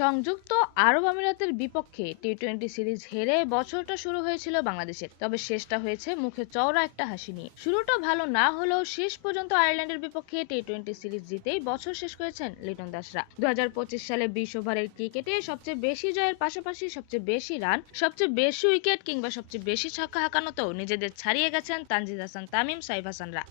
সংযুক্ত আরব আমিরাতের বিপক্ষে টি টোয়েন্টি সিরিজ হেরে বছরটা শুরু হয়েছিল বাংলাদেশের। তবে শেষটা হয়েছে মুখে চওড়া একটা হাসি নিয়ে। শুরুটা ভালো না হলেও শেষ পর্যন্ত আয়ারল্যান্ডের বিপক্ষে টি টোয়েন্টি সিরিজ জিতেই বছর শেষ করেছেন লিটন দাসরা। দু হাজার পঁচিশ সালে বিশ ওভারের ক্রিকেটে সবচেয়ে বেশি জয়ের পাশাপাশি সবচেয়ে বেশি রান, সবচেয়ে বেশি উইকেট কিংবা সবচেয়ে বেশি ছক্কা হাঁকানোতেও নিজেদের ছাড়িয়ে গেছেন তানজিদ হাসান, তামিম সাইফ হাসানরা।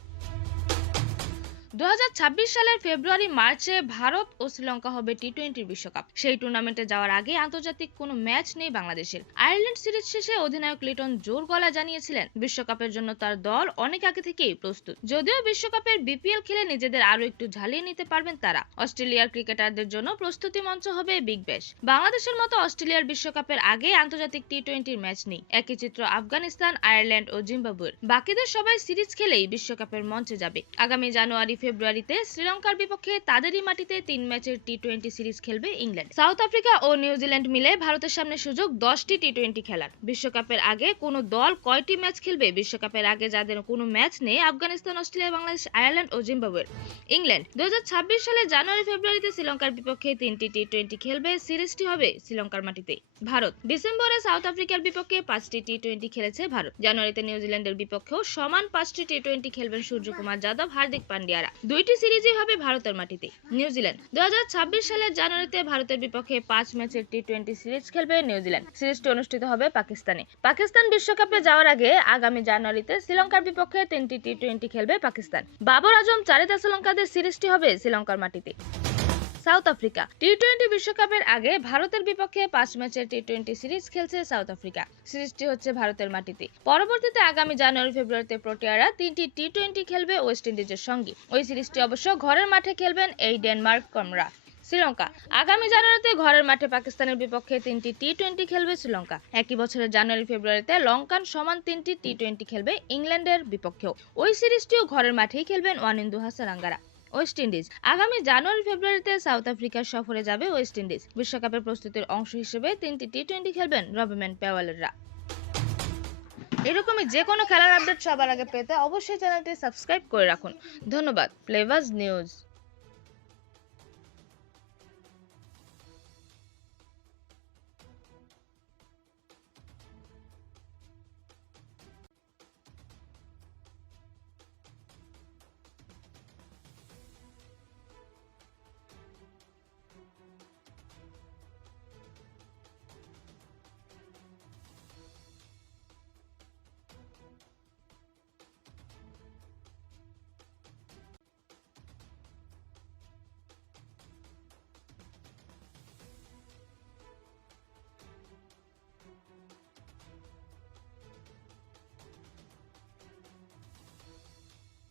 দু হাজার ছাব্বিশ সালের ফেব্রুয়ারি, মার্চে ভারত ও শ্রীলঙ্কা হবে টি টোয়েন্টির বিশ্বকাপ। সেই টুর্নামেন্টে যাওয়ার আগে আন্তর্জাতিক কোনো ম্যাচ নেই বাংলাদেশের। আয়ারল্যান্ড সিরিজ শেষে অধিনায়ক লিটন জোর গলা জানিয়েছিলেন, বিশ্বকাপের জন্য তার দল অনেক আগে থেকেই প্রস্তুত। যদিও বিশ্বকাপের বিপিএল খেলে নিজেদের আরও একটু ঝালিয়ে নিতে পারবেন তারা। অস্ট্রেলিয়ার ক্রিকেটারদের জন্য প্রস্তুতি মঞ্চ হবে বিগ ব্যাশ। বাংলাদেশের মতো অস্ট্রেলিয়ার বিশ্বকাপের আগে আন্তর্জাতিক টি টোয়েন্টির ম্যাচ নেই। একই চিত্র আফগানিস্তান, আয়ারল্যান্ড ও জিম্বাবুয়ের। বাকিদের সবাই সিরিজ খেলেই বিশ্বকাপের মঞ্চে যাবে। আগামী জানুয়ারি ফেব্রুয়ারিতে শ্রীলঙ্কার বিপক্ষে তাদেরই মাটিতে তিন ম্যাচের টি টোয়েন্টি সিরিজ খেলবে ইংল্যান্ড। সাউথ আফ্রিকা ও নিউজিল্যান্ড মিলে ভারতের সামনে সুযোগ দশটি টি টোয়েন্টি খেলার। বিশ্বকাপের আগে কোনো দল কয়টি ম্যাচ খেলবে? বিশ্বকাপের আগে যাদের কোনো ম্যাচ নেই, আফগানিস্তান, অস্ট্রেলিয়া, বাংলাদেশ, আয়ারল্যান্ড ও জিম্বাবুয়ের। ইংল্যান্ড, দুই হাজার ছাব্বিশ সালে জানুয়ারি, ফেব্রুয়ারিতে শ্রীলঙ্কার বিপক্ষে তিনটি টি টোয়েন্টি খেলবে। সিরিজটি হবে শ্রীলঙ্কার মাটিতে ভারত, ডিসেম্বরে সাউথ আফ্রিকার বিপক্ষে পাঁচটি টি টোয়েন্টি খেলেছে ভারত। জানুয়ারিতে নিউজিল্যান্ডের বিপক্ষেও সমান পাঁচটি টি টোয়েন্টি খেলবেন সূর্যকুমার যাদব, হার্দিক পান্ডিয়ারা। দুইটি সিরিজই হবে ভারতের মাটিতে নিউজিল্যান্ড দু সালের জানুয়ারিতে ভারতের বিপক্ষে পাঁচ ম্যাচের টি টোয়েন্টি সিরিজ খেলবে নিউজিল্যান্ড সিরিজটি অনুষ্ঠিত হবে পাকিস্তানে। পাকিস্তান বিশ্বকাপে যাওয়ার আগে আগামী জানুয়ারিতে শ্রীলঙ্কার বিপক্ষে তিনটি টি টোয়েন্টি খেলবে পাকিস্তান। বাবর আজম, চারিদা শ্রীলঙ্কাদের সিরিজটি হবে শ্রীলঙ্কার মাটিতে সাউথ আফ্রিকা। টি টোয়েন্টি বিশ্বকাপের আগে ভারতের বিপক্ষে পাঁচ ম্যাচের টি টোয়েন্টি সিরিজ খেলছে সাউথ আফ্রিকা। সিরিজটি হচ্ছে ভারতের মাটিতে। পরবর্তীতে আগামী জানুয়ারি, ফেব্রুয়ারিতে প্রোটিয়ারা তিনটি টি টোয়েন্টি খেলবে ওয়েস্ট ইন্ডিজের সঙ্গে। ওই সিরিজটি অবশ্য ঘরের মাঠে খেলবেন এই ডেনমার্ক কমরা। শ্রীলঙ্কা। আগামী জানুয়ারিতে ঘরের মাঠে পাকিস্তানের বিপক্ষে তিনটি টি টোয়েন্টি খেলবে শ্রীলঙ্কা। একই বছরের জানুয়ারি, ফেব্রুয়ারিতে লঙ্কান সমান তিনটি টি টোয়েন্টি খেলবে ইংল্যান্ডের বিপক্ষেও। ওই সিরিজটিও ঘরের মাঠেই খেলবেন ওয়ানিন্দু হাসারাঙ্গারা। ওয়েস্ট ইন্ডিজ আগামী জানুয়ারি ফেব্রুয়ারিতে সাউথ আফ্রিকার সফরে যাবে ওয়েস্ট ইন্ডিজ বিশ্বকাপের প্রস্তুতির অংশ হিসেবে তিনটি টি টোয়েন্টি খেলবেন রবিম্যান পেওয়ালেররা এরকমই যে কোনো খেলার আপডেট সবার আগে পেতে অবশ্যই চ্যানেলটি সাবস্ক্রাইব করে রাখুন। ধন্যবাদ। প্লেভাস নিউজ